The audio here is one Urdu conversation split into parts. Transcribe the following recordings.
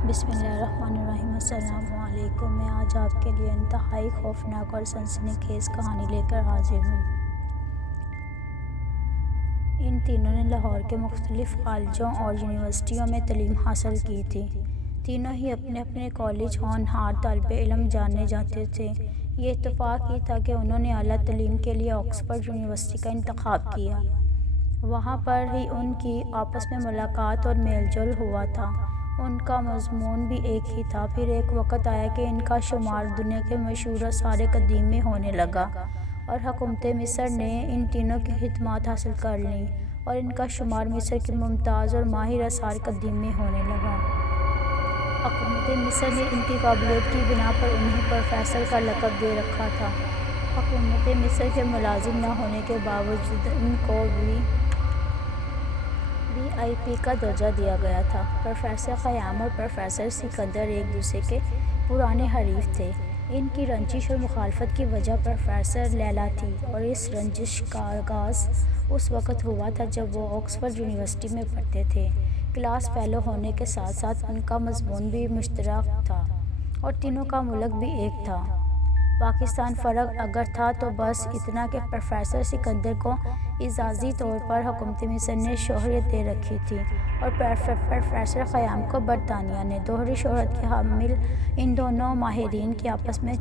بسم اللہ الرحمن الرحیم۔ السلام علیکم۔ میں آج آپ کے لیے انتہائی خوفناک اور سنسنی خیز کہانی لے کر حاضر ہوں۔ ان تینوں نے لاہور کے مختلف کالجوں اور یونیورسٹیوں میں تعلیم حاصل کی تھی۔ تینوں ہی اپنے اپنے کالج ہونہار طالب علم جانے جاتے تھے۔ یہ اتفاق ہی تھا کہ انہوں نے اعلیٰ تعلیم کے لیے آکسفورڈ یونیورسٹی کا انتخاب کیا۔ وہاں پر ہی ان کی آپس میں ملاقات اور میل جول ہوا تھا۔ ان کا مضمون بھی ایک ہی تھا۔ پھر ایک وقت آیا کہ ان کا شمار دنیا کے مشہور آثار قدیم میں ہونے لگا اور حکومت مصر نے ان تینوں کی خدمات حاصل کر لیں اور ان کا شمار مصر کے ممتاز اور ماہر آثار قدیم میں ہونے لگا۔ حکومت مصر نے ان کی قابلیت کی بنا پر انہیں پروفیسر کا لقب دے رکھا تھا۔ حکومت مصر کے ملازم نہ ہونے کے باوجود ان کو وی آئی پی کا درجہ دیا گیا تھا۔ پروفیسر خیام اور پروفیسر سکندر ایک دوسرے کے پرانے حریف تھے۔ ان کی رنجش اور مخالفت کی وجہ پروفیسر لیلا تھی اور اس رنجش کا آغاز اس وقت ہوا تھا جب وہ آکسفورڈ یونیورسٹی میں پڑھتے تھے۔ کلاس فیلو ہونے کے ساتھ ساتھ ان کا مضمون بھی مشترک تھا اور تینوں کا ملک بھی ایک تھا۔ پاکستان فرق اگر تھا تو بس اتنا کہ پروفیسر سکندر کو اعزازی طور پر حکومت مصر نے شہرت دے رکھی تھی اور پروفیسر خیام کو برطانیہ نے۔ دوہری شہرت کے حامل ان دونوں ماہرین کی آپس میں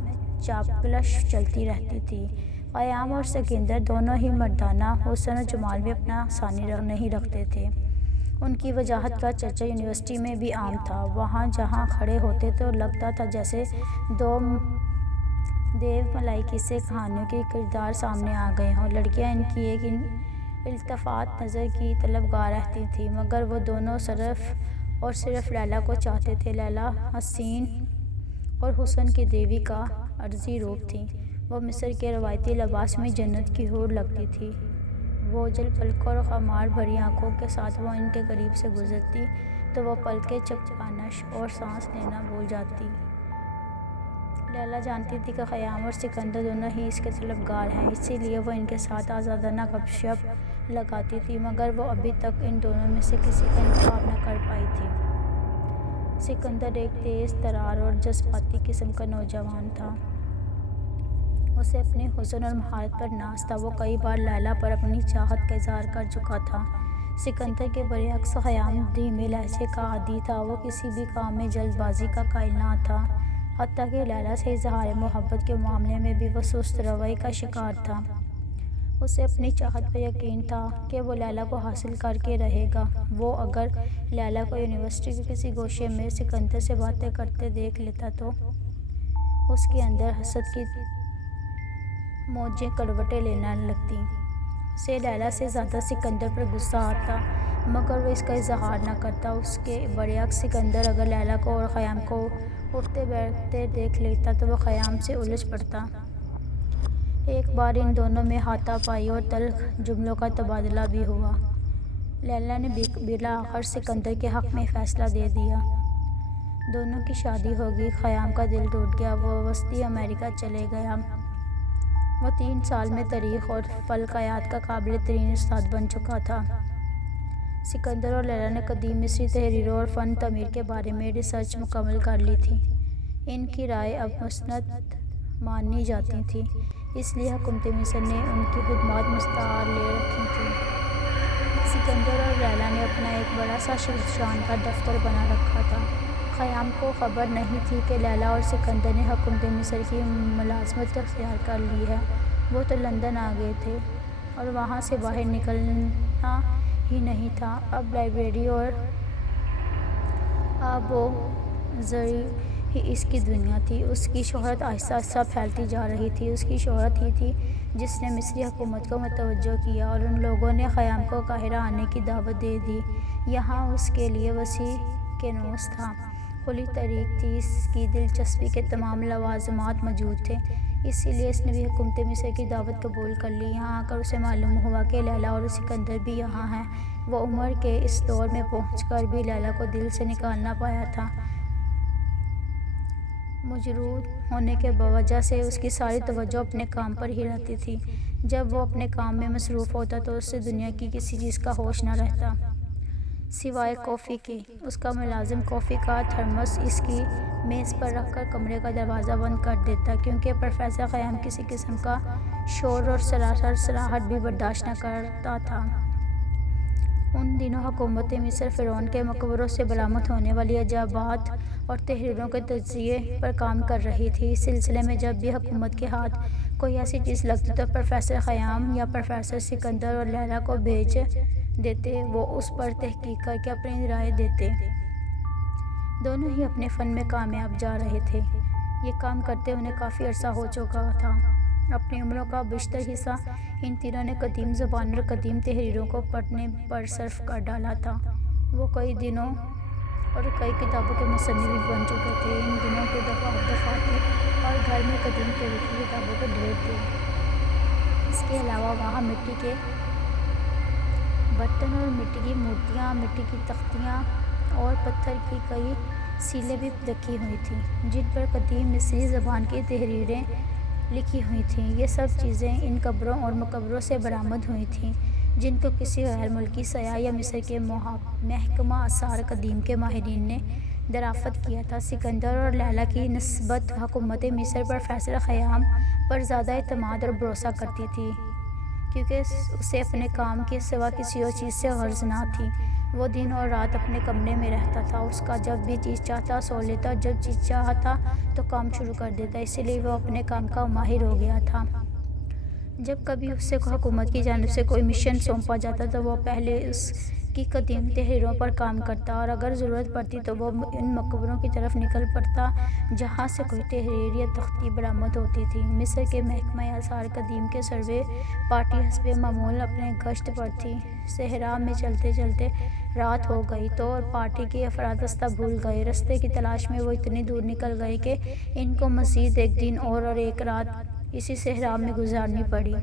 چاپلوسی چلتی رہتی تھی۔ خیام اور سکندر دونوں ہی مردانہ حسن و جمال میں اپنا ثانی نہیں رکھتے تھے۔ ان کی وجاہت کا چرچا یونیورسٹی میں بھی عام تھا۔ وہاں جہاں کھڑے ہوتے تو لگتا تھا جیسے دو دیو ملائکی سے کہانیوں کے کردار سامنے آ گئے ہوں۔ لڑکیاں ان کی ایک التفات نظر کی طلبگار رہتی تھیں مگر وہ دونوں صرف اور صرف لیلا کو چاہتے تھے۔ لیلا حسین اور حسن کی دیوی کا عارضی روپ تھی۔ وہ مصر کے روایتی لباس میں جنت کی حور لگتی تھی۔ بوجھل پلکوں اور خمار بھری آنکھوں کے ساتھ وہ ان کے قریب سے گزرتی تو وہ پلکیں جھپکانا اور سانس لینا بھول جاتی۔ لیلا جانتی تھی کہ خیام اور سکندر دونوں ہی اس کے طلبگار ہیں، اسی لیے وہ ان کے ساتھ آزادانہ گپ شپ لگاتی تھی مگر وہ ابھی تک ان دونوں میں سے کسی کا انتخاب نہ کر پائی تھی۔ سکندر ایک تیز ترار اور جذباتی قسم کا نوجوان تھا۔ اسے اپنے حسن اور مہارت پر ناز تھا۔ وہ کئی بار لیلا پر اپنی چاہت کا اظہار کر چکا تھا۔ سکندر کے برعکس خیام دھیمے لہجے کا عادی تھا۔ وہ کسی بھی کام میں جلد بازی کا قائل نہ تھا، حتیٰ کہ لیلا سے اظہار محبت کے معاملے میں بھی وہ سست روی کا شکار تھا۔ اسے اپنی چاہت پر یقین تھا کہ وہ لیلا کو حاصل کر کے رہے گا۔ وہ اگر لیلا کو یونیورسٹی کے کسی گوشے میں سکندر سے باتیں کرتے دیکھ لیتا تو اس کے اندر حسد کی موجیں کروٹیں لینے لگتیں۔ اسے لیلا سے زیادہ سکندر پر غصہ آتا مگر وہ اس کا اظہار نہ کرتا۔ اس کے برعکس سکندر اگر لیلا کو اور خیام کو اٹھتے بیٹھتے دیکھ لیتا تو وہ خیام سے الجھ پڑتا۔ ایک بار ان دونوں میں ہاتھا پائی اور تلخ جملوں کا تبادلہ بھی ہوا۔ لیلا نے بالآخر سکندر کے حق میں فیصلہ دے دیا۔ دونوں کی شادی ہو گئی۔ خیام کا دل ٹوٹ گیا۔ وہ وسطی امریکہ چلے گیا۔ وہ 3 سال میں تاریخ اور فلکیات کا قابل ترین استاد بن چکا تھا۔ سکندر اور لیلا نے قدیم مصری تحریروں اور فن تعمیر کے بارے میں ریسرچ مکمل کر لی تھی۔ ان کی رائے اب مستند مانی جاتی تھی، اس لیے حکومت مصر نے ان کی خدمات مستعار لے رکھی تھیں۔ سکندر اور لیلا نے اپنا ایک بڑا سا شان کا دفتر بنا رکھا تھا۔ خیام کو خبر نہیں تھی کہ لیلا اور سکندر نے حکومت مصر کی ملازمت اختیار کر لی ہے۔ وہ تو لندن آ گئے تھے اور وہاں سے باہر نکلنا ہی نہیں تھا۔ اب لائبریری اور آب و زرع ہی اس کی دنیا تھی۔ اس کی شہرت آہستہ آہستہ پھیلتی جا رہی تھی۔ اس کی شہرت ہی تھی جس نے مصری حکومت کو متوجہ کیا اور ان لوگوں نے خیام کو قاہرہ آنے کی دعوت دے دی۔ یہاں اس کے لیے وسیع کینوس تھا، کھلی طریق تھی، اس کی دلچسپی کے تمام لوازمات موجود تھے، اسی لیے اس نے بھی حکومت مصر کی دعوت قبول کر لی۔ یہاں آ کر اسے معلوم ہوا کہ لیلا اور سکندر بھی یہاں ہیں۔ وہ عمر کے اس دور میں پہنچ کر بھی لیلا کو دل سے نکال نہ پایا تھا۔ مجرود ہونے کی وجہ سے اس کی ساری توجہ اپنے کام پر ہی رہتی تھی۔ جب وہ اپنے کام میں مصروف ہوتا تو اسے دنیا کی کسی چیز کا ہوش نہ رہتا۔ سوائے کافی کے۔ اس کا ملازم کافی کا تھرمس اس کی میز پر رکھ کر کمرے کا دروازہ بند کر دیتا، کیونکہ پروفیسر خیام کسی قسم کا شور اور سرسراہٹ بھی برداشت نہ کرتا تھا۔ ان دنوں حکومت مصر فرعون کے مقبروں سے برآمد ہونے والی عجائبات اور تحریروں کے تجزیے پر کام کر رہی تھی۔ اس سلسلے میں جب بھی حکومت کے ہاتھ کوئی ایسی چیز لگتی تو پروفیسر خیام یا پروفیسر سکندر اور لیلی کو بھیج دیتے۔ وہ اس پر تحقیق کر کے اپنی رائے دیتے۔ دونوں ہی اپنے فن میں کامیاب جا رہے تھے۔ یہ کام کرتے انہیں کافی عرصہ ہو چکا تھا۔ اپنی عمروں کا بیشتر حصہ ان تینوں نے قدیم زبان اور قدیم تحریروں کو پڑھنے پر صرف کر ڈالا تھا۔ وہ کئی دنوں اور کئی کتابوں کے مصنف بھی بن چکے تھے۔ ان دنوں کے دفاتر اور گھر میں قدیم تاریخی کتابوں کے ڈھیر تھے۔ اس کے علاوہ وہاں مٹی کے برتن اور مٹی کی مورتیاں، مٹی کی تختیاں اور پتھر کی کئی سیلیں بھی رکھی ہوئی تھیں، جن پر قدیم مصری زبان کی تحریریں لکھی ہوئی تھیں۔ یہ سب چیزیں ان قبروں اور مقبروں سے برآمد ہوئی تھیں، جن کو کسی غیر ملکی سیاح یا مصر کے محکمہ آثار قدیم کے ماہرین نے دریافت کیا تھا۔ سکندر اور لیلی کی نسبت حکومت مصر پروفیسر خیام پر زیادہ اعتماد اور بھروسہ کرتی تھی، کیونکہ اسے اپنے کام کے سوا کسی اور چیز سے غرض نہ تھی۔ وہ دن اور رات اپنے کمرے میں رہتا تھا۔ اس کا جب بھی جی چاہتا سو لیتا اور جب جی چاہتا تو کام شروع کر دیتا۔ اسی لیے وہ اپنے کام کا ماہر ہو گیا تھا۔ جب کبھی اسے حکومت کی جانب سے کوئی مشن سونپا جاتا تو وہ پہلے اس کی قدیم تحریروں پر کام کرتا، اور اگر ضرورت پڑتی تو وہ ان مقبروں کی طرف نکل پڑتا جہاں سے کوئی تحریر یا تختی برآمد ہوتی تھی۔ مصر کے محکمہ آثار قدیم کی سروے پارٹی حسب معمول اپنے گشت پر تھی۔ صحرا میں چلتے چلتے رات ہو گئی تو پارٹی کے افراد رستہ بھول گئے۔ رستے کی تلاش میں وہ اتنی دور نکل گئے کہ ان کو مزید ایک دن اور ایک رات اسی صحرا میں گزارنی پڑی۔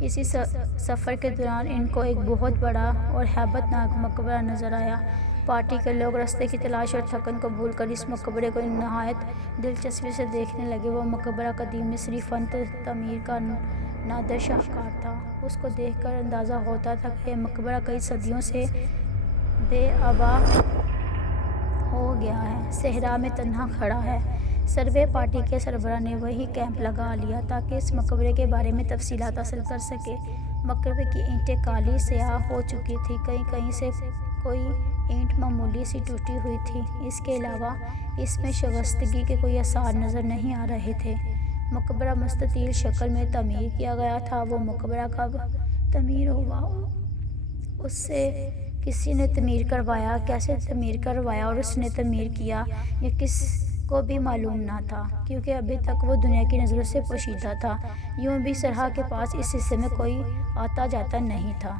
اسی سفر کے دوران ان کو ایک بہت بڑا اور ہیبت ناک مقبرہ نظر آیا۔ پارٹی کے لوگ رستے کی تلاش اور تھکن کو بھول کر اس مقبرے کو نہایت دلچسپی سے دیکھنے لگے۔ وہ مقبرہ قدیم مصری فن تعمیر کا نادر شاہکار تھا۔ اس کو دیکھ کر اندازہ ہوتا تھا کہ یہ مقبرہ کئی صدیوں سے بے آبا ہو گیا ہے، صحرا میں تنہا کھڑا ہے۔ سروے پارٹی کے سربراہ نے وہیں کیمپ لگا لیا تاکہ اس مقبرے کے بارے میں تفصیلات حاصل کر سکے۔ مقبرے کی اینٹیں کالی سیاہ ہو چکی تھیں، کہیں سے کوئی اینٹ معمولی سی ٹوٹی ہوئی تھی۔ اس کے علاوہ اس میں شائستگی کے کوئی آثار نظر نہیں آ رہے تھے۔ مقبرہ مستطیل شکل میں تعمیر کیا گیا تھا۔ وہ مقبرہ کب تعمیر ہوا، اس سے کسی نے تعمیر کروایا، کیسے تعمیر کروایا اور اس نے تعمیر کیا، یہ کس کو بھی معلوم نہ تھا، کیونکہ ابھی تک وہ دنیا کی نظروں سے پوشیدہ تھا۔ یوں بھی صحرا کے پاس اس حصے میں کوئی آتا جاتا نہیں تھا۔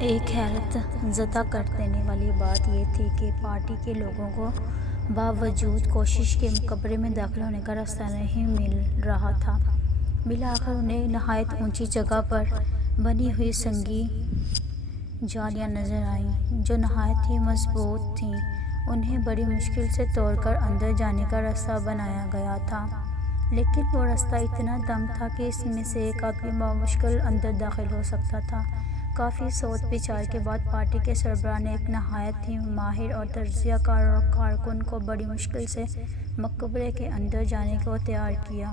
ایک حیرت زدہ کر دینے والی بات یہ تھی کہ پارٹی کے لوگوں کو باوجود کوشش کے مقبرے میں داخل ہونے کا راستہ نہیں مل رہا تھا۔ بالآخر انہیں نہایت اونچی جگہ پر بنی ہوئی سنگی جالیاں نظر آئیں جو نہایت ہی مضبوط تھیں۔ انہیں بڑی مشکل سے توڑ کر اندر جانے کا راستہ بنایا گیا تھا، لیکن وہ راستہ اتنا تنگ تھا کہ اس میں سے ایک آدمی بمشکل اندر داخل ہو سکتا تھا۔ کافی سوچ بچار کے بعد پارٹی کے سربراہ نے ایک نہایت ہی ماہر اور تجزیہ کار کارکن کو بڑی مشکل سے مقبرے کے اندر جانے کو تیار کیا،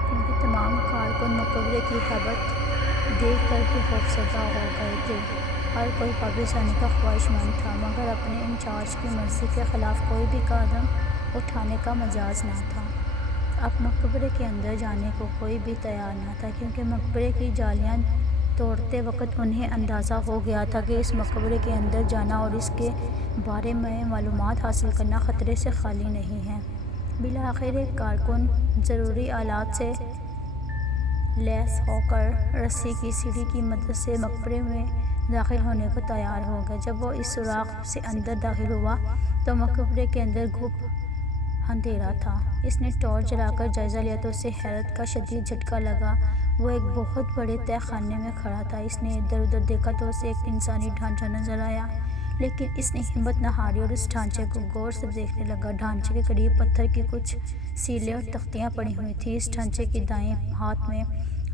کیونکہ تمام کارکن مقبرے کی ہیبت دیکھ کر ہی خوفزدہ ہو گئے تھے۔ ہر کوئی واپس جانے کا خواہشمند تھا، مگر اپنے انچارج کی مرضی کے خلاف کوئی بھی قدم اٹھانے کا مجاز نہ تھا۔ اب مقبرے کے اندر جانے کو کوئی بھی تیار نہ تھا، کیونکہ مقبرے کی جالیاں توڑتے وقت انہیں اندازہ ہو گیا تھا کہ اس مقبرے کے اندر جانا اور اس کے بارے میں معلومات حاصل کرنا خطرے سے خالی نہیں ہے۔ بالآخر ایک کارکن ضروری آلات سے لیس ہو کر رسی کی سیڑھی کی مدد سے مقبرے میں داخل ہونے کو تیار ہو گیا۔ جب وہ اس سوراخ سے اندر داخل ہوا تو مقبرے کے اندر گپ اندھیرا تھا۔ اس نے ٹارچ جلا کر جائزہ لیا تو اسے حیرت کا شدید جھٹکا لگا۔ وہ ایک بہت بڑے تہہ خانے میں کھڑا تھا۔ اس نے ادھر ادھر دیکھا تو اسے ایک انسانی ڈھانچہ نظر آیا، لیکن اس نے ہمت نہ ہاری اور اس ڈھانچے کو غور سے دیکھنے لگا۔ ڈھانچے کے قریب پتھر کی کچھ سیلیں اور تختیاں پڑی ہوئی تھیں۔ اس ڈھانچے کے دائیں ہاتھ میں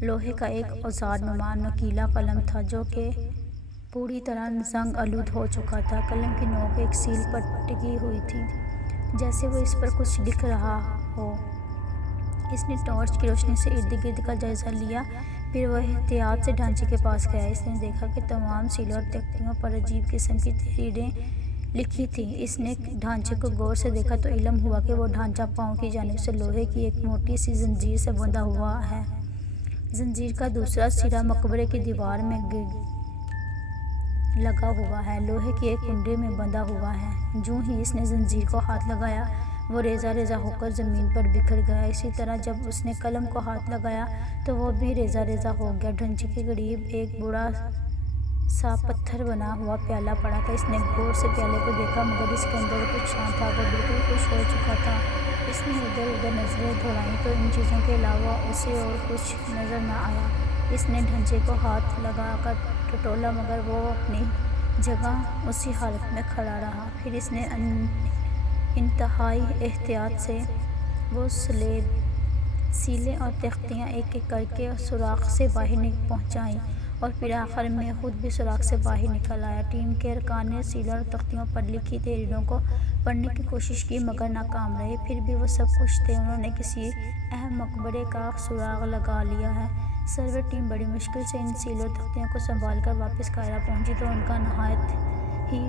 لوہے کا ایک اوزار نما نوکیلا قلم تھا جو کہ پوری طرح زنگ آلود ہو چکا تھا۔ قلم کی نوک ایک سیل پر ٹکی ہوئی تھی، جیسے وہ اس پر کچھ لکھ رہا ہو۔ اس نے ٹارچ کی روشنی سے ارد گرد کا جائزہ لیا، پھر وہ احتیاط سے ڈھانچے کے پاس گیا۔ اس نے دیکھا کہ تمام سیلوں اور تختیوں پر عجیب قسم کی تحریریں لکھی تھیں۔ اس نے ڈھانچے کو غور سے دیکھا تو علم ہوا کہ وہ ڈھانچہ پاؤں کی جانب سے لوہے کی ایک موٹی سی زنجیر سے بندھا ہوا ہے۔ زنجیر کا دوسرا سرا مقبرے کی دیوار میں لگا ہوا ہے، لوہے کی ایک کنڈی میں بندھا ہوا ہے۔ جوں ہی اس نے زنجیر کو ہاتھ لگایا، وہ ریزہ ریزہ ہو کر زمین پر بکھر گیا۔ اسی طرح جب اس نے قلم کو ہاتھ لگایا تو وہ بھی ریزہ ریزہ ہو گیا۔ ڈھانچے کے قریب ایک بڑا سا پتھر بنا ہوا پیالہ پڑا تھا۔ اس نے غور سے پیالے کو دیکھا، مگر اس کے اندر کچھ نہ تھا، وہ بالکل خشک ہو چکا تھا۔ اس نے ادھر ادھر نظریں دوڑائیں تو ان چیزوں کے علاوہ اسے اور کچھ نظر نہ آیا۔ اس نے ڈھانچے کو ہاتھ لگا کر ٹٹولا، مگر وہ اپنی جگہ اسی حالت میں کھڑا رہا۔ پھر اس نے انتہائی احتیاط سے وہ سیلیں اور تختیاں ایک ایک کر کے سوراخ سے باہر پہنچائیں، اور پھر آخر میں خود بھی سوراخ سے باہر نکل آیا۔ ٹیم کے ارکان نے سیلوں اور تختیوں پر لکھی تحریروں کو پڑھنے کی کوشش کی، مگر ناکام رہے۔ پھر بھی وہ سب خوش تھے، انہوں نے کسی اہم مقبرے کا سراغ لگا لیا ہے۔ سرور ٹیم بڑی مشکل سے ان سیلوں اور تختیوں کو سنبھال کر واپس قاہرہ پہنچی تو ان کا نہایت ہی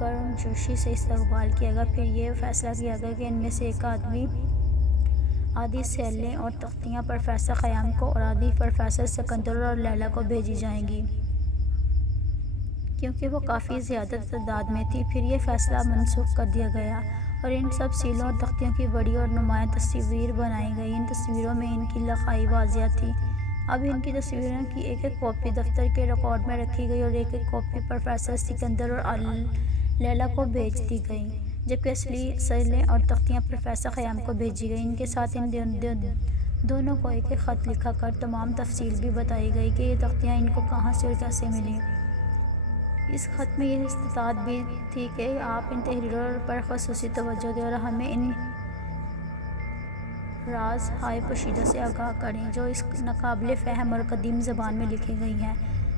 گرمجوشی سے استقبال کیا گیا۔ پھر یہ فیصلہ کیا گیا کہ ان میں سے ایک آدھی سیلیں اور تختیاں پروفیسر خیام کو اور آدھی پروفیسر سکندر اور لیلی کو بھیجی جائیں گی، کیونکہ وہ کافی زیادہ تعداد میں تھیں۔ پھر یہ فیصلہ منسوخ کر دیا گیا اور ان سب سیلوں اور تختیوں کی بڑی اور نمایاں تصویر بنائی گئی۔ ان تصویروں میں ان کی لکھائی واضح تھی۔ اب ان کی تصویروں کی ایک ایک کاپی دفتر کے ریکارڈ میں رکھی گئی اور ایک ایک کاپی پروفیسر سکندر اور لیلی کو بھیج دی گئی، جبکہ اصلی سیلیں اور تختیاں پروفیسر خیام کو بھیجی گئیں۔ ان کے ساتھ ان دونوں کو ایک ایک خط لکھا کر تمام تفصیل بھی بتائی گئی کہ یہ تختیاں ان کو کہاں سے اور کیسے ملیں۔ اس خط میں یہ استطاعت بھی تھی کہ آپ ان تحریروں پر خصوصی توجہ دیں اور ہمیں ان راز ہائے پوشیدہ سے آگاہ کریں جو اس ناقابل فہم اور قدیم زبان میں لکھی گئی ہیں۔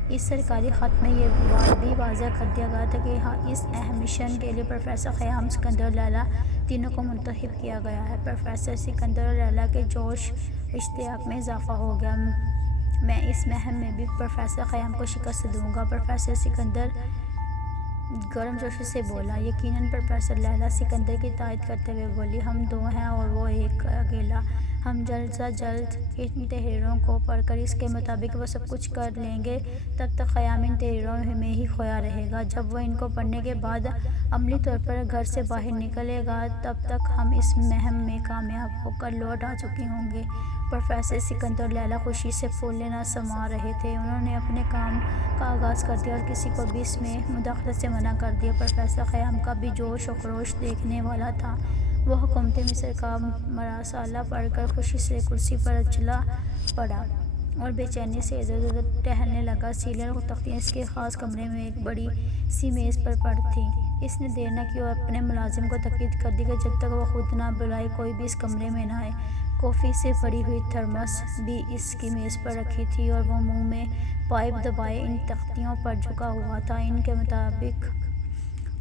اس سرکاری خط میں یہ بات بھی واضح کر دیا گیا تھا کہ اس اہم مشن کے لیے پروفیسر خیام، سکندر اور لیلی تینوں کو منتخب کیا گیا ہے۔ پروفیسر سکندر اور لیلی کے جوش و اشتیاق میں اضافہ ہو گیا۔ میں اس مہم میں بھی پروفیسر خیام کو شکست دوں گا، پروفیسر سکندر گرمجوشی سے بولا۔ یقیناً، پروفیسر لیلی سکندر کی تائید کرتے ہوئے بولی، ہم دو ہیں اور وہ ایک اکیلا۔ ہم جلد از جلد ان تحریروں کو پڑھ کر اس کے مطابق وہ سب کچھ کر لیں گے۔ تب تک خیام ان تحریروں میں ہی کھویا رہے گا۔ جب وہ ان کو پڑھنے کے بعد عملی طور پر گھر سے باہر نکلے گا، تب تک ہم اس مہم میں کامیاب ہو کر لوٹ آ چکے ہوں گے۔ پروفیسر سکندر اور لیلی خوشی سے پھولے نہ سما رہے تھے۔ انہوں نے اپنے کام کا آغاز کر دیا اور کسی کو بھی اس میں مداخلت سے منع کر دیا۔ پروفیسر خیام کا بھی جوش و خروش دیکھنے والا تھا۔ وہ حکومت مصر کا مراسلہ پڑھ کر خوشی سے کرسی پر اچھلا پڑا اور بے چینی سے ادھر ادھر ٹہلنے لگا۔ سیلیں اور تختیاں اس کے خاص کمرے میں ایک بڑی سی میز پر پڑی تھیں۔ اس نے دیر نہ کی اور اپنے ملازم کو تاکید کر دی کہ جب تک وہ خود نہ بلائے کوئی بھی اس کمرے میں نہ آئے۔ کافی سے بھری ہوئی تھرمس بھی اس کی میز پر رکھی تھی اور وہ منہ میں پائپ دبائے ان تختیوں پر جھکا ہوا تھا۔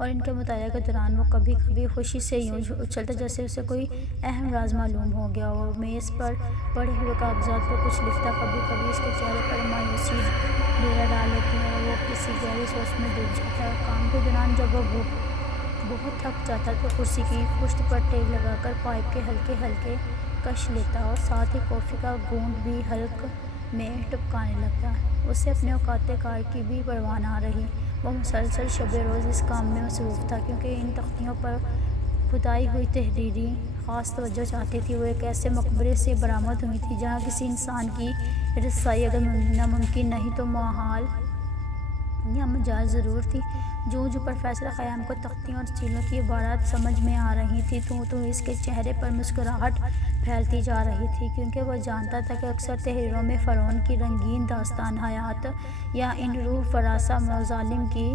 ان کے مطالعے کے دوران وہ کبھی کبھی خوشی سے یوں اچھلتا جیسے اسے کوئی اہم راز معلوم ہو گیا ہو۔ میز پر پڑے ہوئے کاغذات پر کچھ لکھتا، کبھی کبھی اس کے چہرے پر مایوسی ڈیرا ڈال لیتی اور وہ کسی گہری سوچ میں ڈوب جاتا۔ کام کے دوران جب وہ بہت تھک جاتا تو کرسی کی پشت پر ٹیک لگا کر پائپ کے ہلکے ہلکے کش لیتا اور ساتھ ہی کافی کا گھونٹ بھی حلق میں ٹپکانے لگتا۔ اسے اپنے اوقات کار کی بھی پرواہ نہ رہی۔ وہ مسلسل شب روز اس کام میں مصروف تھا، کیونکہ ان تختیوں پر کھدائی ہوئی تحریریں خاص توجہ چاہتی تھیں۔ وہ ایک ایسے مقبرے سے برآمد ہوئی تھیں جہاں کسی انسان کی رسائی اگر ناممکن نہیں تو محال یا مجاز ضرور تھی۔ جوں جوں پروفیسر خیام کو تختیوں اور سیلوں کی عبارات سمجھ میں آ رہی تھیں، توں اس کے چہرے پر مسکراہٹ پھیلتی جا رہی تھی، کیونکہ وہ جانتا تھا کہ اکثر تحریروں میں فرعون کی رنگین داستان حیات یا ان روح فرسا مظالم کی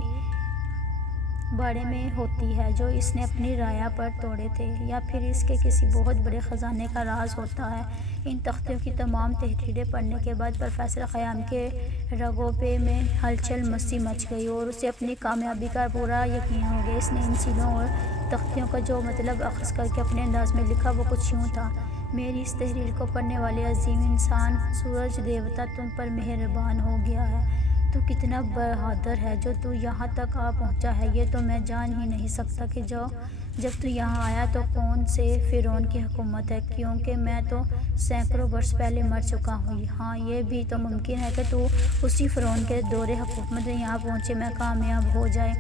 بارے میں ہوتی ہے جو اس نے اپنی رعایا پر توڑے تھے، یا پھر اس کے کسی بہت بڑے خزانے کا راز ہوتا ہے۔ ان تختوں کی تمام تحریریں پڑھنے کے بعد پروفیسر خیام کے رگوں پہ میں ہلچل سی مچ گئی اور اسے اپنی کامیابی کا پورا یقین ہو گیا۔ اس نے ان سیلوں اور تختوں کا جو مطلب اخذ کر کے اپنے انداز میں لکھا وہ کچھ یوں تھا: میری اس تحریر کو پڑھنے والے عظیم انسان، سورج دیوتا تم پر مہربان ہو گیا ہے۔ تو کتنا بہادر ہے جو تو یہاں تک آ پہنچا ہے۔ یہ تو میں جان ہی نہیں سکتا کہ جب تو یہاں آیا تو کون سے فرعون کی حکومت ہے، کیونکہ میں تو سینکڑوں برس پہلے مر چکا ہوں۔ ہاں، یہ بھی تو ممکن ہے کہ تو اسی فرعون کے دور حکومت میں یہاں پہنچے میں کامیاب ہو جائے۔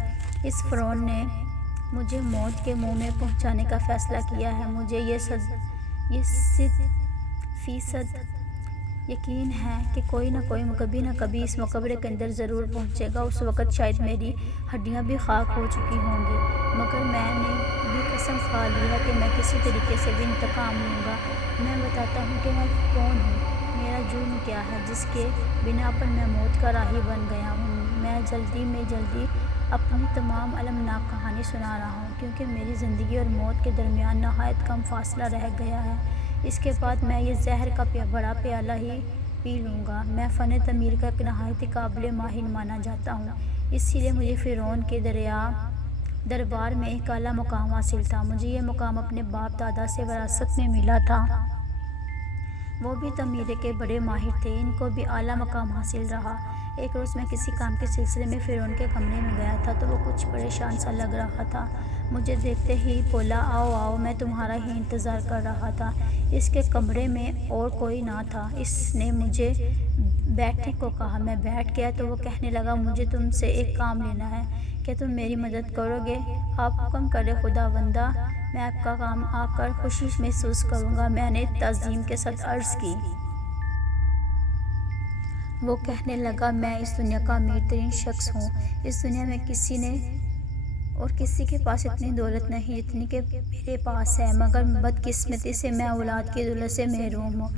اس فرعون نے مجھے موت کے منہ میں پہنچانے کا فیصلہ کیا ہے۔ مجھے یہ 100% یقین ہے کہ کوئی نہ کوئی کبھی نہ کبھی اس مقبرے کے اندر ضرور پہنچے گا۔ اس وقت شاید میری ہڈیاں بھی خاک ہو چکی ہوں گی، مگر میں نے بھی قسم کھا لی ہے کہ میں کسی طریقے سے بھی انتقام لوں گا۔ میں بتاتا ہوں کہ میں کون ہوں، میرا جرم کیا ہے جس کے بنا پر میں موت کا راہی بن گیا ہوں۔ میں جلدی اپنی تمام المناک کہانی سنا رہا ہوں، کیونکہ میری زندگی اور موت کے درمیان نہایت کم فاصلہ رہ گیا ہے۔ اس کے بعد میں یہ زہر کا بڑا پیالہ ہی پی لوں گا۔ میں فن تعمیر کا ایک نہایت ہی قابل ماہر مانا جاتا ہوں، اسی لیے مجھے فرعون کے دربار میں ایک اعلیٰ مقام حاصل تھا۔ مجھے یہ مقام اپنے باپ دادا سے وراثت میں ملا تھا۔ وہ بھی تعمیر کے بڑے ماہر تھے، ان کو بھی اعلیٰ مقام حاصل رہا۔ ایک روز میں کسی کام کے سلسلے میں فرعون کے کمرے میں گیا تھا تو وہ کچھ پریشان سا لگ رہا تھا۔ مجھے دیکھتے ہی بولا، آؤ، میں تمہارا ہی انتظار کر رہا تھا۔ اس کے کمرے میں اور کوئی نہ تھا۔ اس نے مجھے بیٹھنے کو کہا۔ میں بیٹھ گیا تو وہ کہنے لگا، مجھے تم سے ایک کام لینا ہے، کیا تم میری مدد کرو گے؟ آپ حکم کریں خداوندہ، میں آپ کا کام آ کر خوشی محسوس کروں گا۔ میں نے تعظیم کے ساتھ عرض کی۔ وہ کہنے لگا، میں اس دنیا کا امیر ترین شخص ہوں۔ اس دنیا میں کسی کے پاس اتنی دولت نہیں جتنی کہ میرے پاس ہے، مگر بدقسمتی سے میں اولاد کی دولت سے محروم ہوں۔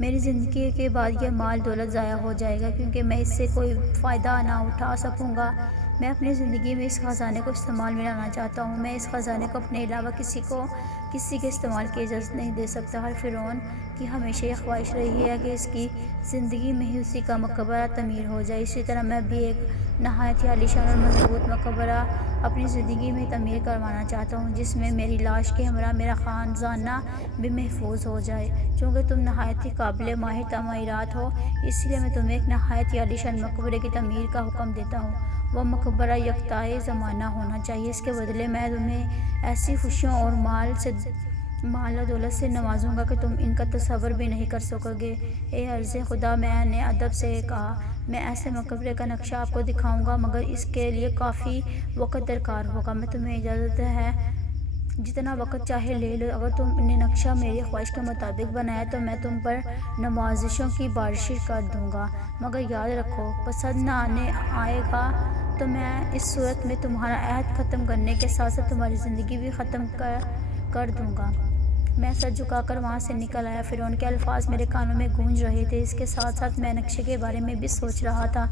میری زندگی کے بعد یہ مال دولت ضائع ہو جائے گا، کیونکہ میں اس سے کوئی فائدہ نہ اٹھا سکوں گا۔ میں اپنی زندگی میں اس خزانے کو استعمال میں لانا چاہتا ہوں۔ میں اس خزانے کو اپنے علاوہ کسی کے استعمال کی اجازت نہیں دے سکتا۔ ہر فرعون کی ہمیشہ یہ خواہش رہی ہے کہ اس کی زندگی میں ہی اسی کا مقبرہ تعمیر ہو جائے۔ اسی طرح میں بھی ایک نہایت ہی عالیشان اور مضبوط مقبرہ اپنی زندگی میں تعمیر کروانا چاہتا ہوں، جس میں میری لاش کے ہمراہ میرا خزانہ بھی محفوظ ہو جائے۔ چونکہ تم نہایت ہی قابل ماہر تعمیرات ہو، اس لیے میں تمہیں ایک نہایت ہی عالیشان مقبرے کی تعمیر کا حکم دیتا ہوں۔ وہ مقبرہ یکتائے زمانہ ہونا چاہیے۔ اس کے بدلے میں تمہیں ایسی خوشیوں اور مال و دولت سے نوازوں گا کہ تم ان کا تصور بھی نہیں کر سکو گے۔ اے عرض خدا، میں نے ادب سے کہا، میں ایسے مقبرے کا نقشہ آپ کو دکھاؤں گا، مگر اس کے لیے کافی وقت درکار ہوگا۔ میں تمہیں اجازت ہے جتنا وقت چاہے لے لو۔ اگر تم نے نقشہ میری خواہش کے مطابق بنایا تو میں تم پر نوازشوں کی بارش کر دوں گا، مگر یاد رکھو، پسند نہ آئے گا تو میں اس صورت میں تمہارا عہد ختم کرنے کے ساتھ ساتھ تمہاری زندگی بھی ختم کر دوں گا۔ میں سر جھکا کر وہاں سے نکل آیا۔ فرعون کے الفاظ میرے کانوں میں گونج رہے تھے، اس کے ساتھ ساتھ میں نقشے کے بارے میں بھی سوچ رہا تھا،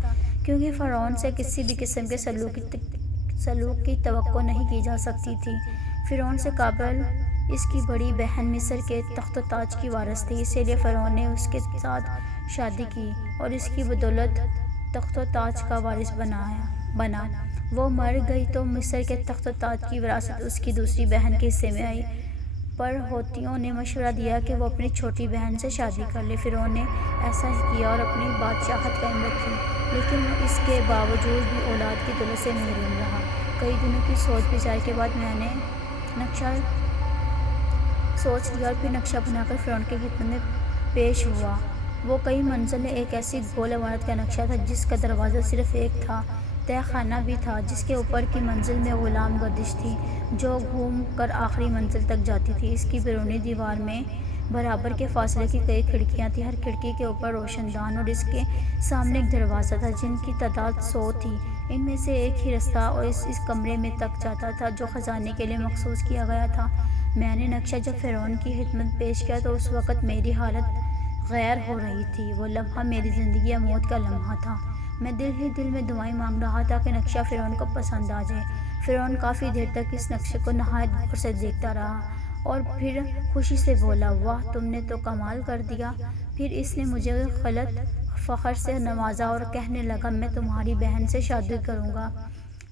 کیونکہ فرعون سے کسی بھی قسم کے سلوک کی توقع نہیں کی جا سکتی تھی۔ فرعون سے قبل اس کی بڑی بہن مصر کے تخت و تاج کی وارث تھی، اسی لیے فرعون نے اس کے ساتھ شادی کی اور اس کی بدولت تخت و تاج کا وارث بنا۔ وہ مر گئی تو مصر کے تخت و تاج کی وراثت اس کی دوسری بہن کے حصے میں آئی، پر ہوتیوں نے مشورہ دیا کہ وہ اپنی چھوٹی بہن سے شادی کر لے۔ فرعون نے ایسا ہی کیا اور اپنی بادشاہت قائم رکھی، لیکن وہ اس کے باوجود بھی اولاد کی دولت سے محروم رہا۔ کئی دنوں کی سوچ بچار کے بعد میں نے سوچ لیا اور پھر نقشہ بنا کر فرعون کی خدمت میں پیش ہوا۔ وہ کئی منزلیں ایک ایسی گول عمارت کا نقشہ تھا جس کا دروازہ صرف ایک تھا، تہہ خانہ بھی تھا، جس کے اوپر کی منزل میں غلام گردش تھی جو گھوم کر آخری منزل تک جاتی تھی۔ اس کی بیرونی دیوار میں برابر کے فاصلے کی کئی کھڑکیاں تھیں، ہر کھڑکی کے اوپر روشن دان، اور اس کے سامنے ایک دروازہ تھا جن کی تعداد 100 تھی۔ ان میں سے ایک ہی رستہ اس کمرے میں تک جاتا تھا جو خزانے کے لیے مخصوص کیا گیا تھا۔ میں نے نقشہ جب فرعون کی خدمت میں پیش کیا تو اس وقت میری حالت غیر ہو رہی تھی۔ وہ لمحہ میری زندگی یا موت کا لمحہ تھا۔ میں دل ہی دل میں دعائیں مانگ رہا تھا کہ نقشہ فرعون کو پسند آ جائے۔ فرعون کافی دیر تک اس نقشے کو نہایت غور سے دیکھتا رہا اور پھر خوشی سے بولا، واہ، تم نے تو کمال کر دیا۔ پھر اس نے مجھے غلط فخر سے نوازا اور کہنے لگا، میں تمہاری بہن سے شادی کروں گا۔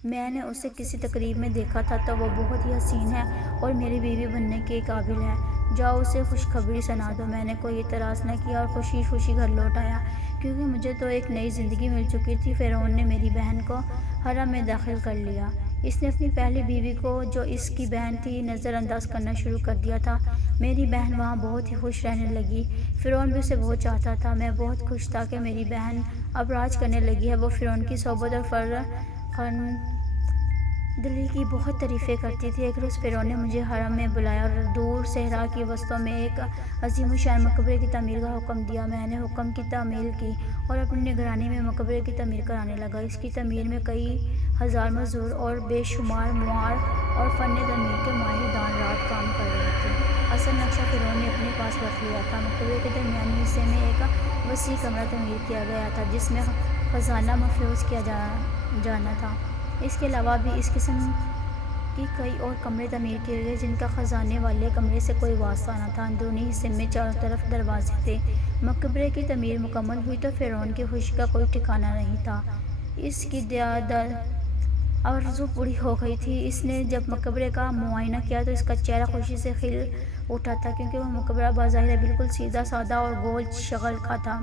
میں نے اسے کسی تقریب میں دیکھا تھا تو وہ بہت ہی حسین ہے اور میری بیوی بننے کے قابل ہے۔ جاؤ اسے خوشخبری سنا دو۔ میں نے کوئی اعتراض نہ کیا اور خوشی خوشی گھر لوٹ آیا، کیونکہ مجھے تو ایک نئی زندگی مل چکی تھی۔ فرعون نے میری بہن کو حرم میں داخل کر لیا۔ اس نے اپنی پہلی بیوی کو، جو اس کی بہن تھی، نظر انداز کرنا شروع کر دیا تھا۔ میری بہن وہاں بہت ہی خوش رہنے لگی۔ فرعون بھی اسے بہت چاہتا تھا۔ میں بہت خوش تھا کہ میری بہن اب راج کرنے لگی ہے۔ وہ فرعون کی صحبت اور دلی کی بہت تعریفیں کرتی تھی۔ ایک روز فرعون نے مجھے حرم میں بلایا اور دور صحرا کی وسطوں میں ایک عظیم الشان مقبرے کی تعمیر کا حکم دیا۔ میں نے حکم کی تعمیل کی اور اپنی نگرانی میں مقبرے کی تعمیر کرانے لگا۔ اس کی تعمیر میں کئی ہزار مزدور اور بے شمار معمار اور فن تعمیر کے ماہر دان رات کام کر رہے تھے۔ اصل نقشہ فرعون نے اپنے پاس رکھ لیا تھا۔ مقبرے کے درمیانی حصے میں ایک وسیع کمرہ تعمیر کیا گیا تھا جس میں خزانہ محفوظ کیا جانا تھا۔ اس کے علاوہ بھی اس قسم کی کئی اور کمرے تعمیر کیے گئے جن کا خزانے والے کمرے سے کوئی واسطہ نہ تھا۔ اندرونی حصے میں چاروں طرف دروازے تھے۔ مقبرے کی تعمیر مکمل ہوئی تو فرعون کی خوشی کا کوئی ٹھکانہ نہیں تھا۔ اس کی آرزو پوری ہو گئی تھی۔ اس نے جب مقبرے کا معائنہ کیا تو اس کا چہرہ خوشی سے کھل اٹھا تھا، کیونکہ وہ مقبرہ بظاہر بالکل سیدھا سادہ اور گول شکل کا تھا،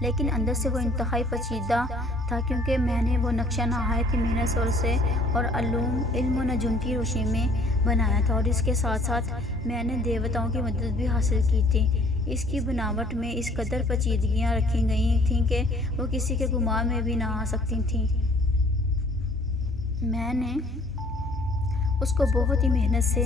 لیکن اندر سے وہ انتہائی پیچیدہ تھا، کیونکہ میں نے وہ نقشہ نہایت ہی محنت سے اور علم و نجوم کی روشنی میں بنایا تھا، اور اس کے ساتھ ساتھ میں نے دیوتاؤں کی مدد بھی حاصل کی تھی۔ اس کی بناوٹ میں اس قدر پیچیدگیاں رکھی گئی تھیں کہ وہ کسی کے گمان میں بھی نہ آ سکتی تھیں۔ میں نے اس کو بہت ہی محنت سے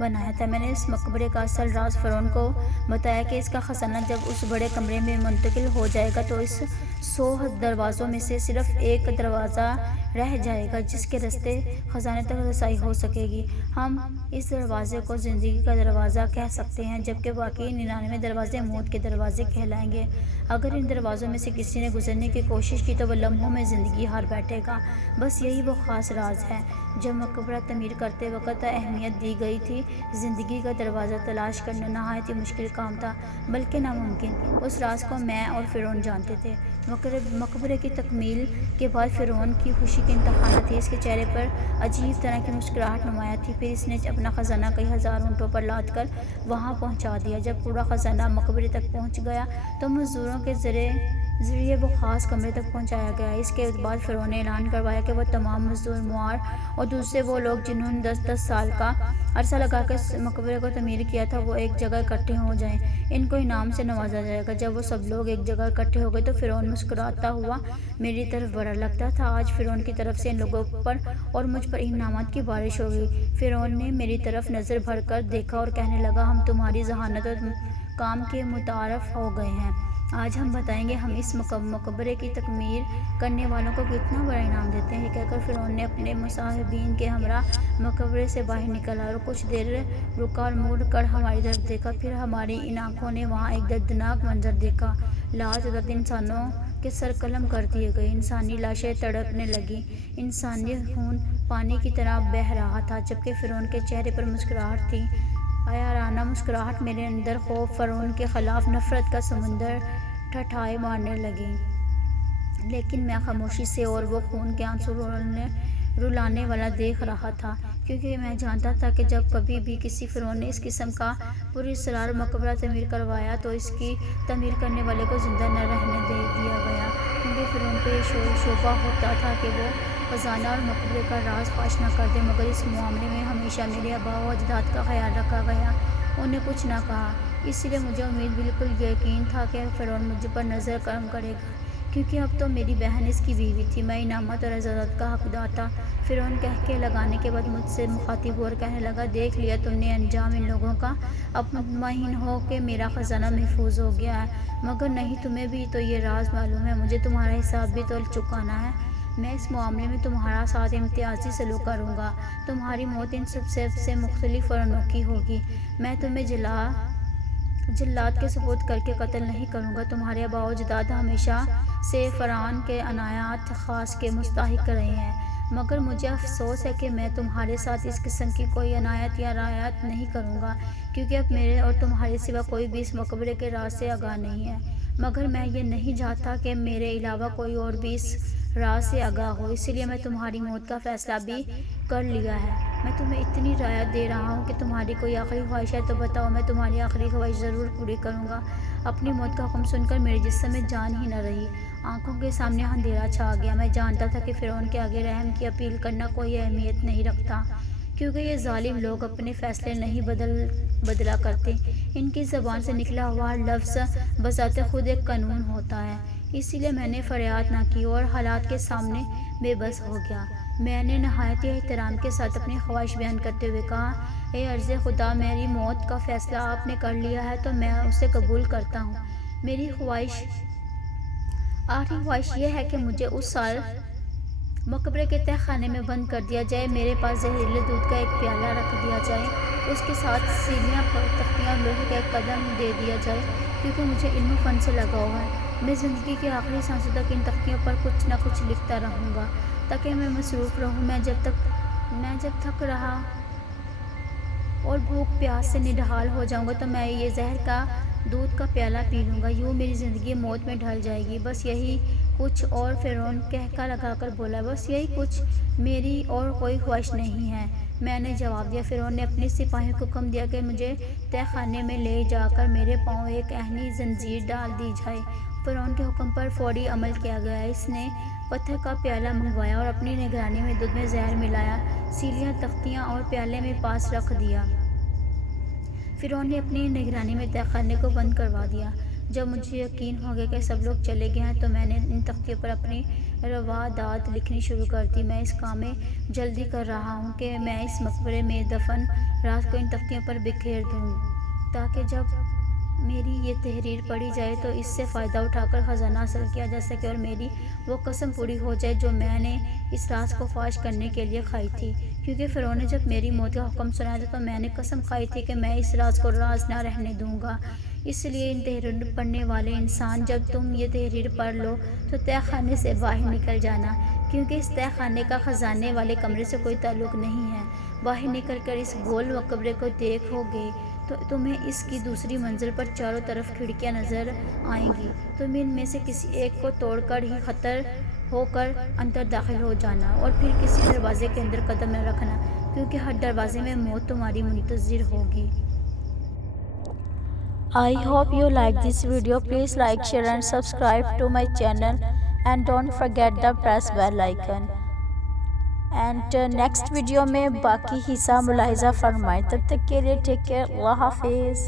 بنایا تھا۔ میں نے اس مقبرے کا اصل راز فرعون کو بتایا کہ اس کا خزانہ جب اس بڑے کمرے میں منتقل ہو جائے گا تو اس 100 دروازوں میں سے صرف ایک دروازہ رہ جائے گا جس کے راستے خزانے تک رسائی ہو سکے گی۔ ہم اس دروازے کو زندگی کا دروازہ کہہ سکتے ہیں، جبکہ باقی 99 دروازے موت کے دروازے کہلائیں گے۔ اگر ان دروازوں میں سے کسی نے گزرنے کی کوشش کی تو وہ لمحوں میں زندگی ہار بیٹھے گا۔ بس یہی وہ خاص راز ہے جو مقبرہ تعمیر کرتے وقت اہمیت دی گئی تھی۔ زندگی کا دروازہ تلاش کرنا نہایت ہی مشکل کام تھا، بلکہ ناممکن۔ اس راز کو میں اور فرعون جانتے تھے۔ مقبرے کی تکمیل کے بعد فرعون کی خوشی کی انتہا نہ تھی۔ اس کے چہرے پر عجیب طرح کی مسکراہٹ نمایاں تھی۔ پھر اس نے اپنا خزانہ کئی ہزار اونٹوں پر لاد کر وہاں پہنچا دیا۔ جب پورا خزانہ مقبرے تک پہنچ گیا تو مزدوروں کے ذریعے وہ خاص کمرے تک پہنچایا گیا۔ اس کے بعد فرعون نے اعلان کروایا کہ وہ تمام مزدور، معمار اور دوسرے وہ لوگ جنہوں نے 10 سال کا عرصہ لگا کر مقبرے کو تعمیر کیا تھا، وہ ایک جگہ اکٹھے ہو جائیں۔ ان کو انعام سے نوازا جائے گا۔ جب وہ سب لوگ ایک جگہ اکٹھے ہو گئے تو فرعون مسکراتا ہوا میری طرف بڑھا۔ لگتا تھا آج فرعون کی طرف سے ان لوگوں پر اور مجھ پر انعامات کی بارش ہوگی۔ فرعون نے میری طرف نظر بھر کر دیکھا اور کہنے لگا، ہم تمہاری ذہانت اور کام کے متعارف ہو گئے ہیں۔ آج ہم بتائیں گے ہم اس مقبرے کی تعمیر کرنے والوں کو کتنا بڑا انعام دیتے ہیں۔ یہ کہہ کر فرعون نے اپنے مصاحبین کے ہمراہ مقبرے سے باہر نکلا اور کچھ دیر رکا اور مڑ کر ہماری طرف دیکھا۔ پھر ہماری ان آنکھوں نے وہاں ایک دردناک منظر دیکھا۔ لاتعداد انسانوں کے سر قلم کر دیے گئے، انسانی لاشیں تڑپنے لگیں، انسانی خون پانی کی طرح بہہ رہا تھا، جبکہ فرعون کے چہرے پر مسکراہٹ تھی، عیارانہ مسکراہٹ۔ میرے اندر خوف، فرعون کے خلاف نفرت کا سمندر ٹھٹھائے مارنے لگی، لیکن میں خاموشی سے اور وہ خون کے آنسو رلانے والا دیکھ رہا تھا، کیونکہ میں جانتا تھا کہ جب کبھی بھی کسی فرعون نے اس قسم کا پراسرار مقبرہ تعمیر کروایا تو اس کی تعمیر کرنے والے کو زندہ نہ رہنے دیا گیا، کیونکہ فرعون کو یہ شبہ ہوتا تھا کہ وہ خزانہ اور مقبرے کا راز فاش نہ کر دے۔ مگر اس معاملے میں ہمیشہ میرے آباء و اجداد کا خیال رکھا گیا، انہیں کچھ نہ کہا۔ اس لیے مجھے امید، بالکل یقین تھا کہ فرعون مجھ پر نظر کرم کرے گا، کیونکہ اب تو میری بہن اس کی بیوی تھی۔ میں انعامات اور اعزازات کا حقدار تھا۔ فرعون کہکے لگانے کے بعد مجھ سے مخاطب ہوا اور کہنے لگا، دیکھ لیا تم نے انجام ان لوگوں کا؟ اب مطمئن ہو کہ میرا خزانہ محفوظ ہو گیا ہے، مگر نہیں، تمہیں بھی تو یہ راز معلوم ہے، مجھے تمہارا حساب بھی تو چکانا ہے۔ میں اس معاملے میں تمہارا ساتھ امتیازی سلوک کروں گا۔ تمہاری موت ان سب سے مختلف اور انوکھی ہوگی۔ میں تمہیں جلاد کے سپرد کر کے قتل نہیں کروں گا۔ تمہارے آباء و اجداد ہمیشہ سے فرعون کے عنایات خاص کے مستحق رہے ہیں، مگر مجھے افسوس ہے کہ میں تمہارے ساتھ اس قسم کی کوئی عنایت یا رعایت نہیں کروں گا، کیونکہ اب میرے اور تمہارے سوا کوئی بھی اس مقبرے کے راز سے آگاہ نہیں ہے۔ مگر میں یہ نہیں چاہتا کہ میرے علاوہ کوئی اور بھی اس راز سے آگاہ ہو، اس لیے میں تمہاری موت کا فیصلہ بھی کر لیا ہے۔ میں تمہیں اتنی رعایت دے رہا ہوں کہ تمہاری کوئی آخری خواہش ہے تو بتاؤ، میں تمہاری آخری خواہش ضرور پوری کروں گا۔ اپنی موت کا حکم سن کر میرے جسم میں جان ہی نہ رہی، آنکھوں کے سامنے اندھیرا چھا گیا۔ میں جانتا تھا کہ فرعون کے آگے رحم کی اپیل کرنا کوئی اہمیت نہیں رکھتا، کیونکہ یہ ظالم لوگ اپنے فیصلے نہیں بدلا کرتے۔ ان کی زبان سے نکلا ہوا ہر لفظ بذات خود ایک قانون ہوتا ہے۔ اسی لیے میں نے فریاد نہ کی اور حالات کے سامنے بے بس ہو گیا۔ میں نے نہایت ہی احترام کے ساتھ اپنی خواہش بیان کرتے ہوئے کہا، اے عرض خدا، میری موت کا فیصلہ آپ نے کر لیا ہے تو میں اسے قبول کرتا ہوں۔ میری آخری خواہش یہ ہے کہ مجھے اس سال مقبرے کے تہہ خانے میں بند کر دیا جائے، میرے پاس زہریلے دودھ کا ایک پیالہ رکھ دیا جائے، اس کے ساتھ سیلیاں، تختیاں اور لوہے کا ایک قدم دے دیا جائے، کیونکہ مجھے علم و فن سے لگاؤ ہے۔ میں زندگی کی آخری سانسوں تک ان تختیوں پر کچھ نہ کچھ لکھتا رہوں گا تاکہ میں مصروف رہوں۔ میں جب تھک رہا اور بھوک پیاس سے نڈھال ہو جاؤں گا تو میں یہ زہر کا دودھ کا پیالہ پی لوں گا، یوں میری زندگی موت میں ڈھل جائے گی۔ بس یہی کچھ، اور فرعون قہقہہ لگا کر بولا، بس یہی کچھ، میری اور کوئی خواہش نہیں ہے۔ میں نے جواب دیا۔ فرعون نے اپنے سپاہیوں کو حکم دیا کہ مجھے تہہ خانے میں لے جا کر میرے پاؤں ایک ایندھی زنجیر ڈال دی جائے۔ فرعون کے حکم پر فوری عمل کیا گیا۔ اس نے پتھر کا پیالہ منگوایا اور اپنی نگرانی میں دودھ میں زہر ملایا، سیلیاں، تختیاں اور پیالے میں پاس رکھ دیا۔ فرعون نے اپنی نگرانی میں تہہ خانے کو بند کروا دیا۔ جب مجھے یقین ہو گیا کہ سب لوگ چلے گئے ہیں تو میں نے ان تختیوں پر اپنی رواداد لکھنی شروع کر دی۔ میں اس کام میں جلدی کر رہا ہوں کہ میں اس مقبرے میں دفن راز کو ان تختیوں پر بکھیر دوں، تاکہ جب میری یہ تحریر پڑھی جائے تو اس سے فائدہ اٹھا کر خزانہ حاصل کیا جا سکے اور میری وہ قسم پوری ہو جائے جو میں نے اس راز کو فاش کرنے کے لیے کھائی تھی۔ کیونکہ فرعون نے جب میری موت کا حکم سنایا تھا تو میں نے قسم کھائی تھی کہ میں اس راز کو راز نہ رہنے دوں گا۔ اس لیے ان تحریر پڑھنے والے انسان، جب تم یہ تحریر پڑھ لو تو تہہ خانے سے باہر نکل جانا، کیونکہ اس تہہ خانے کا خزانے والے کمرے سے کوئی تعلق نہیں ہے۔ باہر نکل کر اس گول مقبرے کو دیکھو گے تو تمہیں اس کی دوسری منزل پر چاروں طرف کھڑکیاں نظر آئیں گی۔ تم ان میں سے کسی ایک کو توڑ کر ہی خطر ہو کر اندر داخل ہو جانا، اور پھر کسی دروازے کے اندر قدم نہ رکھنا، کیونکہ ہر دروازے میں موت تمہاری منتظر ہوگی۔ I hope you like this video. Please like, share and subscribe to my channel, and don't forget the press bell icon. And next video میں باقی حصہ ملاحظہ فرمائیں۔ تب تک کے لیے ٹیک کیئر، اللہ حافظ۔